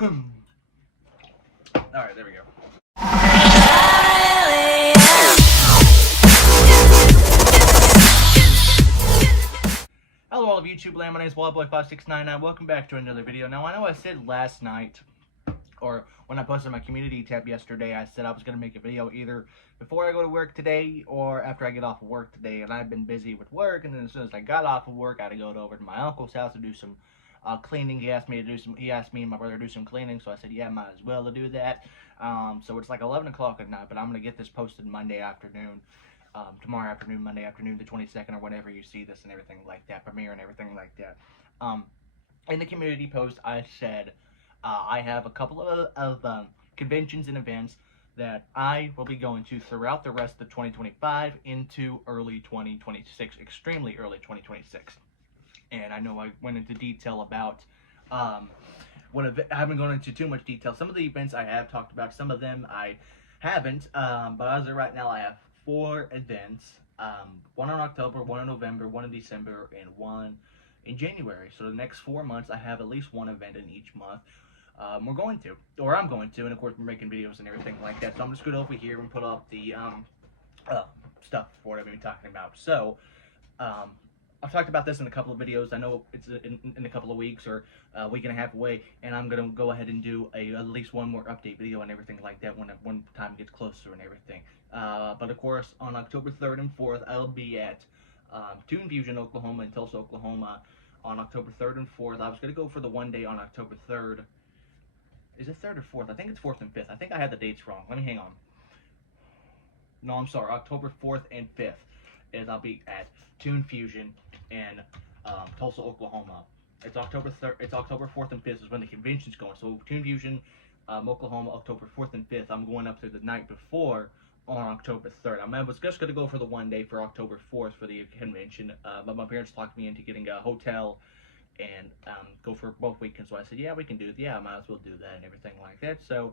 Alright, there we go. Hello all of YouTube land, my name is Wildboy5699. Welcome back to another video. Now I know I said last night, or when I posted my community tab yesterday, I said I was going to make a video either before I go to work today or after I get off of work today, and I've been busy with work, and then as soon as I got off of work I had to go over to my uncle's house to do some cleaning. He asked me and my brother to do some cleaning, so I said yeah, might as well to do that. So it's like 11 o'clock at night, but I'm going to get this posted Monday afternoon. Tomorrow afternoon, Monday afternoon, the 22nd, or whenever you see this and everything like that, premiere and everything like that. In the community post, I said I have a couple of conventions and events that I will be going to throughout the rest of 2025 into early 2026, extremely early 2026. And I know I went into detail about I haven't gone into too much detail. Some of the events I have talked about, some of them I haven't, but as of right now I have 4 events, one in October, one in November, one in December, and one in January. So the next 4 months I have at least one event in each month. I'm going to, and of course we're making videos and everything like that. So I'm just going to over here and put up the stuff for what I've been talking about. So I've talked about this in a couple of videos. I know it's in a couple of weeks or a week and a half away, and I'm going to go ahead and do at least one more update video and everything like that when time gets closer and everything. But of course, on October 3rd and 4th, I'll be at Toon Fusion, Oklahoma, in Tulsa, Oklahoma, on October 3rd and 4th. I was going to go for the one day on October 3rd. Is it 3rd or 4th? I think it's 4th and 5th. I think I had the dates wrong. Let me hang on. No, I'm sorry. October 4th and 5th is I'll be at Toon Fusion in Tulsa, Oklahoma. It's October 4th and 5th is when the convention's going. So Toon Fusion, Oklahoma, October 4th and 5th. I'm going up there the night before on October 3rd. I was just going to go for the one day for October 4th for the convention, but my parents talked me into getting a hotel and go for both weekends. So I said, yeah, we can do it. Yeah, I might as well do that and everything like that. So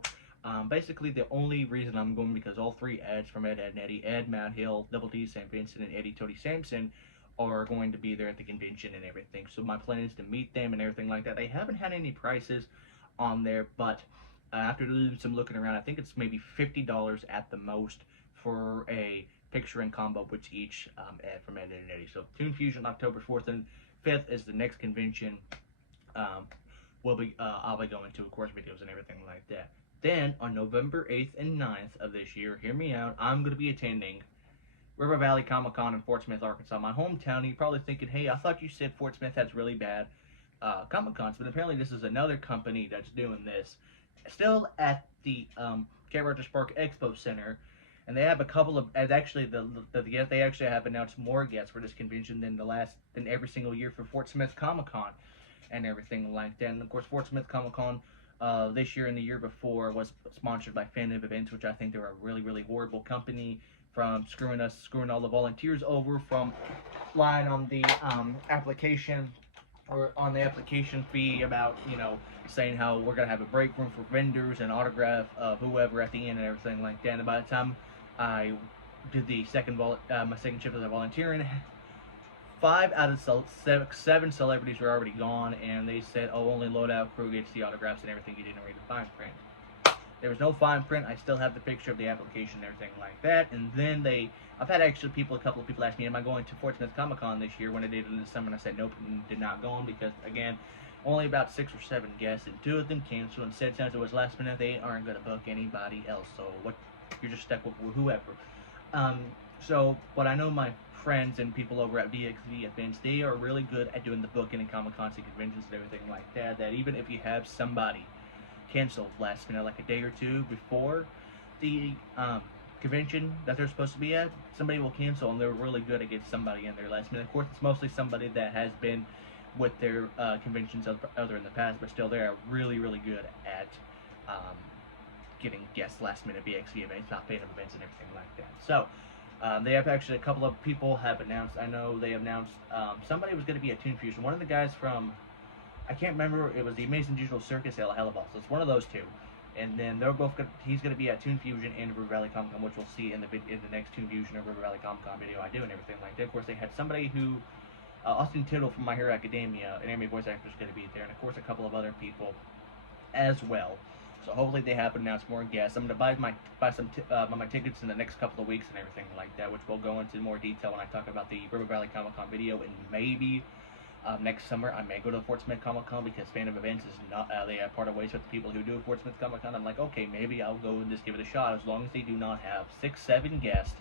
basically the only reason I'm going because all 3 Eds from Ed and Eddie, Ed, Mount Hill, Double D, St. Vincent, and Eddie, Tony Sampson, are going to be there at the convention and everything. So my plan is to meet them and everything like that. They haven't had any prices on there, but after doing some looking around, I think it's maybe $50 at the most for a picture and combo with each Ed from Ed and Eddie. So Toon Fusion, October 4th and 5th is the next convention. I'll be going to, of course, videos and everything like that. Then on November 8th and 9th of this year, hear me out, I'm going to be attending River Valley Comic Con in Fort Smith, Arkansas, my hometown. You're probably thinking, hey, I thought you said Fort Smith has really bad Comic Cons, but apparently this is another company that's doing this. Still at the K. Rogers Park Expo Center, and they have a couple of, actually they actually have announced more guests for this convention than every single year for Fort Smith Comic Con and everything like that. And of course, Fort Smith Comic Con this year and the year before was sponsored by Fandom Events, which I think they're a really, really horrible company, from screwing all the volunteers over, from lying on the application or on the application fee about, saying how we're gonna have a break room for vendors and autograph of whoever at the end and everything like that. And by the time I did the my second shift as a volunteer, 5 out of 7 celebrities were already gone, and they said, oh, only loadout crew gets the autographs and everything. You didn't read the fine print. There was no fine print. I still have the picture of the application and everything like that. And then I've had actually a couple of people ask me, am I going to Fort Smith Comic Con this year when I did in the summer? And I said nope, and did not go on because, again, only about 6 or 7 guests, and 2 of them canceled and said since it was last minute, they aren't going to book anybody else. So you're just stuck with whoever. But I know my friends and people over at VXV events, they are really good at doing the booking and Comic Cons and conventions and everything like that. That even if you have somebody cancel last minute, like a day or 2 before the convention that they're supposed to be at, somebody will cancel, and they're really good at getting somebody in there last minute. Of course, it's mostly somebody that has been with their conventions other in the past, but still they're really, really good at getting guests last minute VXV events, not Fandom events and everything like that. So they have actually, a couple of people have announced, I know they announced somebody was going to be at Toon Fusion. One of the guys from, I can't remember, it was the Amazing Digital Circus, Hellaball, so it's one of those 2. And then they're both he's going to be at Toon Fusion and River Valley Comic Con, which we'll see in the next Toon Fusion or River Valley Comic Con video I do and everything like that. Of course, they had somebody who, Austin Tittle from My Hero Academia, an anime voice actor, is going to be there, and of course a couple of other people as well. So hopefully they have announced more guests. I'm gonna buy some my tickets in the next couple of weeks and everything like that, which we'll go into more detail when I talk about the River Valley Comic Con video. And maybe next summer I may go to Fort Smith Comic Con, because Fan of Events is not they have part of ways with the people who do Fort Smith Comic Con. I'm like, okay, maybe I'll go and just give it a shot, as long as they do not have 6-7 guests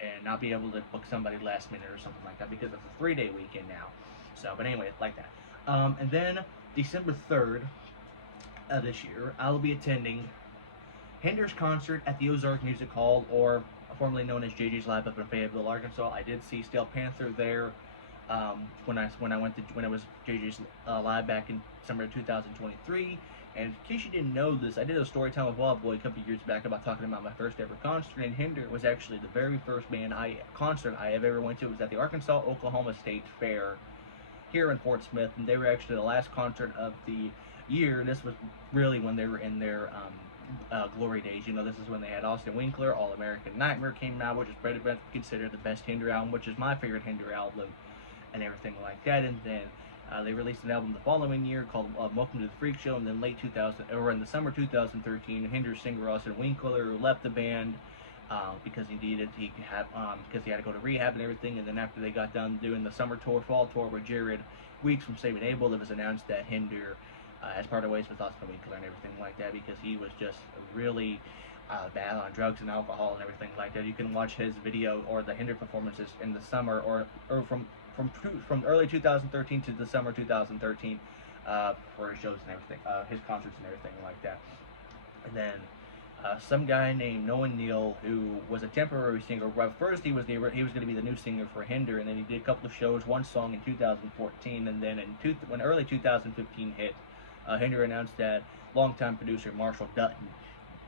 and not be able to book somebody last minute or something like that, because it's a 3-day weekend now. So, but anyway, like that. And then December 3rd of this year, I will be attending Hinder's concert at the Ozark Music Hall, or formerly known as JJ's Live up in Fayetteville, Arkansas. I did see Steel Panther there when it was JJ's Live back in summer of 2023. And in case you didn't know this, I did a story time with Wild Boy a couple years back about talking about my first ever concert, and Hinder was actually the very first concert I have ever went to. It was at the Arkansas-Oklahoma State Fair here in Fort Smith, and they were actually the last concert of the year, and this was really when they were in their glory days. You know, this is when they had Austin Winkler, All American Nightmare came out, which is considered the best Hinder album, which is my favorite Hinder album, and everything like that. And then they released an album the following year called Welcome to the Freak Show, and then in the summer 2013, Hinder's singer Austin Winkler left the band because he had to go to rehab and everything. And then after they got done doing the summer tour, fall tour with Jared Weeks from Saving Abel, it was announced that Hinder has parted ways with Austin Winkler and everything like that, because he was just really bad on drugs and alcohol and everything like that. You can watch his video or the Hinder performances in the summer or from early 2013 to the summer 2013 for his shows and everything, his concerts and everything like that. And then some guy named Noah Neal, who was a temporary singer. Well, first he was going to be the new singer for Hinder, and then he did a couple of shows, one song in 2014, and then when early 2015 hit, Hinder announced that longtime producer Marshall Dutton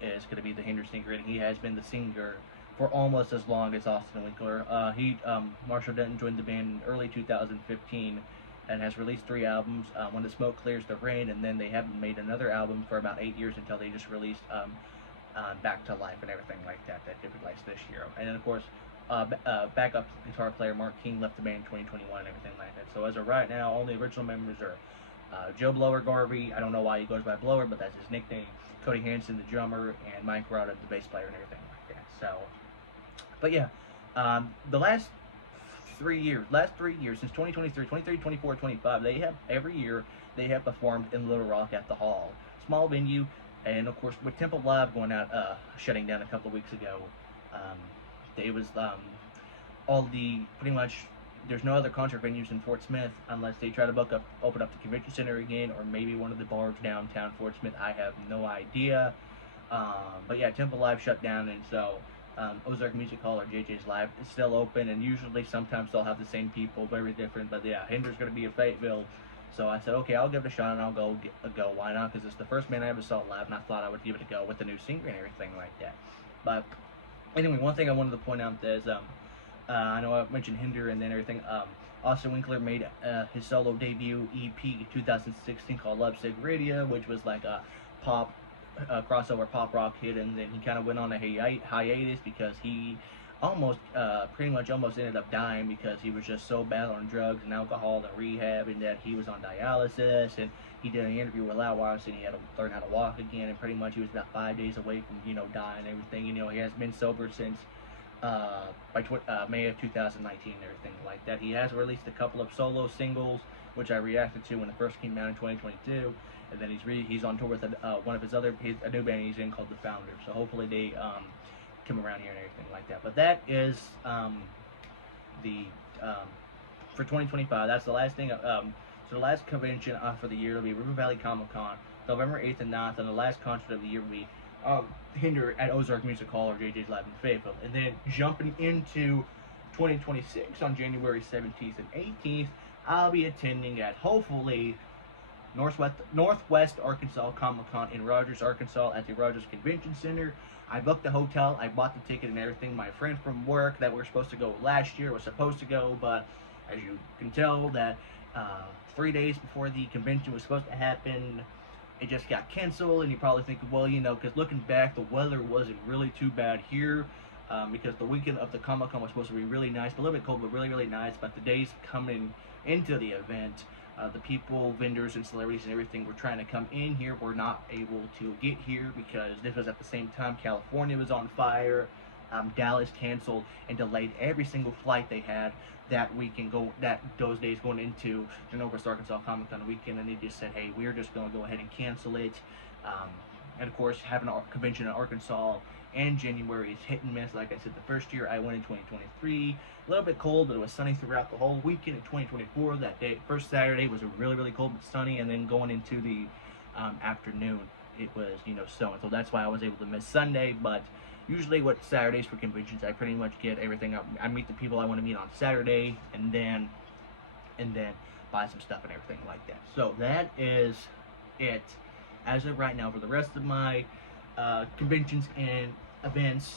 is going to be the Hinder singer, and he has been the singer for almost as long as Austin Winkler. Marshall Dutton joined the band in early 2015 and has released 3 albums, When the Smoke Clears the Rain, and then they haven't made another album for about 8 years until they just released Back to Life and everything like that they released this year. And then of course backup guitar player Mark King left the band in 2021 and everything like that. So as of right now, only original members are Joe Blower Garvey. I don't know why he goes by Blower, but that's his nickname. Cody Hansen, the drummer, and Mike Rauda, the bass player, and everything like that. So, but yeah, the last 3 years, since 2023, 23, 24, 25, every year they have performed in Little Rock at the Hall, small venue, and of course with Temple Live going out, shutting down a couple of weeks ago, pretty much. There's no other concert venues in Fort Smith unless they try to open up the convention center again, or maybe one of the bars downtown Fort Smith. I have no idea. But yeah, Temple Live shut down, and so Ozark Music Hall or JJ's Live is still open, and usually sometimes they'll have the same people, very different. But yeah, Hinder's going to be in Fayetteville, so I said, okay, I'll give it a shot, and I'll go. Why not? Because it's the first band I ever saw live, and I thought I would give it a go with the new singer and everything like that. But anyway, one thing I wanted to point out is I know I mentioned Hinder and then everything. Austin Winkler made his solo debut EP in 2016 called Lovesick Radio, which was like a crossover pop rock hit, and then he kind of went on a hiatus because he pretty much almost ended up dying because he was just so bad on drugs and alcohol and rehab, and that he was on dialysis. And he did an interview with Loudwire saying he had to learn how to walk again, and pretty much he was about 5 days away from dying and everything. He has been sober since May of 2019 and everything like that. He has released a couple of solo singles, which I reacted to when it first came out in 2022, and then he's on tour with one of a new band he's in called The Founder. So hopefully they come around here and everything like that. But that is for 2025. That's the last thing. So the last convention for the year will be River Valley Comic Con, November 8th and 9th, and the last concert of the year will be Hinder at Ozark Music Hall or JJ's Live in Fayetteville. And then jumping into 2026 on January 17th and 18th, I'll be attending at hopefully Northwest Arkansas Comic Con in Rogers, Arkansas at the Rogers Convention Center. I booked the hotel, I bought the ticket and everything. My friend from work that we were supposed to go last year was supposed to go, but as you can tell that 3 days before the convention was supposed to happen, it just got canceled. And you probably think, well, because looking back, the weather wasn't really too bad here, because the weekend of the Comic Con was supposed to be really nice, a little bit cold, but really, really nice. But the days coming into the event The people, vendors, and celebrities and everything were trying to come in here were not able to get here because this was at the same time California was on fire. Dallas canceled and delayed every single flight they had that weekend, those days going into the Northwest Arkansas Comic Con weekend, and they just said, hey, we're just going to go ahead and cancel it. And of course, having a convention in Arkansas in January is hit and miss. Like I said, the first year I went in 2023, a little bit cold, but it was sunny throughout the whole weekend. In 2024, that day, first Saturday was really, really cold but sunny, and then going into the afternoon, it was, snowing. So that's why I was able to miss Sunday. But usually, what Saturdays for conventions, I pretty much get everything up. I meet the people I want to meet on Saturday, and then buy some stuff and everything like that. So that is it as of right now for the rest of my conventions and events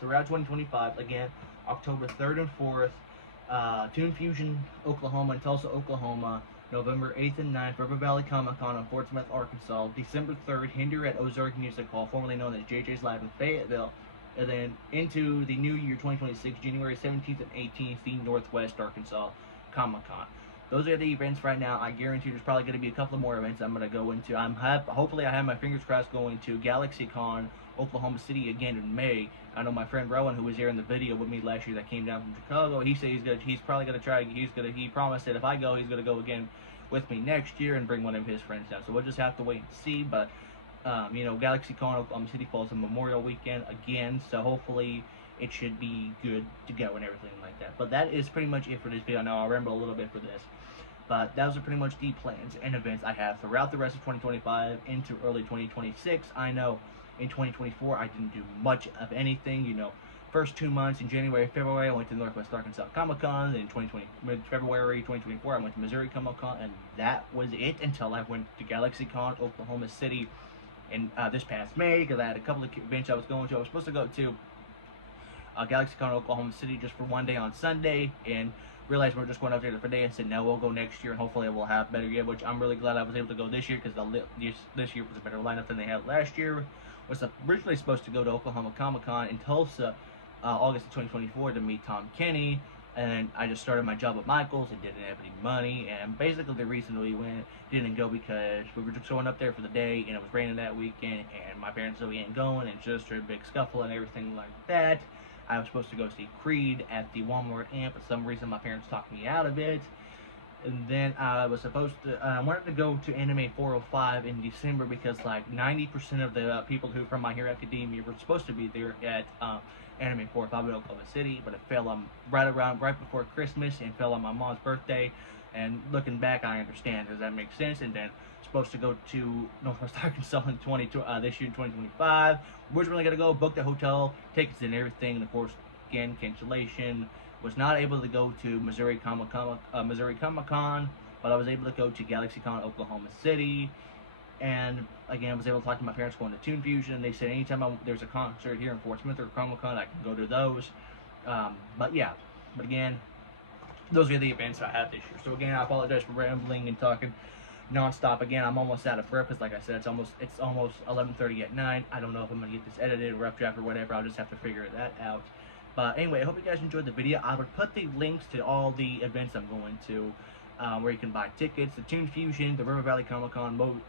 throughout 2025. Again, October 3rd and 4th, Toon Fusion, Oklahoma, and Tulsa, Oklahoma. November 8th and 9th, River Valley Comic Con in Fort Smith, Arkansas. December 3rd, Hinder at Ozark Music Hall, formerly known as JJ's Live in Fayetteville. And then into the new year 2026, January 17th and 18th, the Northwest Arkansas Comic Con. Those are the events right now. I guarantee there's probably going to be a couple of more events I'm going to go into. Hopefully I have my fingers crossed going to GalaxyCon, Oklahoma City again in May. I know my friend Rowan, who was here in the video with me last year that came down from Chicago, he said he promised that if I go, he's going to go again with me next year and bring one of his friends down. So we'll just have to wait and see. But GalaxyCon, Oklahoma City falls on Memorial Weekend again, so hopefully it should be good to go and everything like that. But that is pretty much it for this video. I know I'll ramble a little bit for this, but those are pretty much the plans and events I have throughout the rest of 2025 into early 2026. I know in 2024 I didn't do much of anything. First 2 months in January and February I went to Northwest Arkansas Comic Con. Then February 2024 I went to Missouri Comic Con, and that was it until I went to GalaxyCon, Oklahoma City, in this past May, because I had a couple of events I was going to. I was supposed to go to GalaxyCon, Oklahoma City just for one day on Sunday, and realized we were just going up there for a day and said, no, we'll go next year, and hopefully we'll have better year, which I'm really glad I was able to go this year, because this year was a better lineup than they had last year. Was originally supposed to go to Oklahoma Comic Con in Tulsa, August of 2024, to meet Tom Kenny, and I just started my job at Michael's and didn't have any money, and basically the reason we didn't go because we were just going up there for the day, and it was raining that weekend, and my parents said we ain't going, and just a big scuffle and everything like that. I was supposed to go see Creed at the Walmart Amp. For some reason, my parents talked me out of it. And then I was supposed to, I wanted to go to Anime 405 in December because like 90% of the people who from My Hero Academia were supposed to be there at Anime 405 in Oklahoma City, but it fell on right before Christmas and fell on my mom's birthday. And looking back, I understand. Does that make sense? And then supposed to go to Northwest Arkansas in this year in 2025. Was really gonna go, book the hotel, tickets and everything. And of course, again, cancellation. Was not able to go to Missouri Comic Con, but I was able to go to GalaxyCon, Oklahoma City. And again, I was able to talk to my parents going to Toon Fusion, and they said anytime there's a concert here in Fort Smith or Comic Con, I can go to those. But again, those are the events I have this year. So again, I apologize for rambling and talking non-stop. Again, I'm almost out of breath because, like I said, it's almost 11:30 at night. I don't know if I'm gonna get this edited, rough draft, or whatever. I'll just have to figure that out. But anyway, I hope you guys enjoyed the video. I would put the links to all the events I'm going to, where you can buy tickets: the Toon Fusion, the River Valley Comic Con,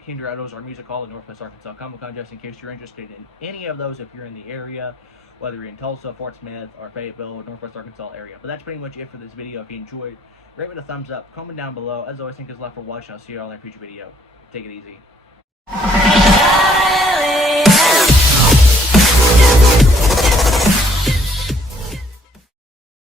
Hinder at Ozark Music Hall, the Northwest Arkansas Comic Con, just in case you're interested in any of those if you're in the area, whether you're in Tulsa, Fort Smith, or Fayetteville, or Northwest Arkansas area. But that's pretty much it for this video. If you enjoyed, rate it a thumbs up, comment down below. As always, thank you a lot for watching. I'll see you all in a future video. Take it easy.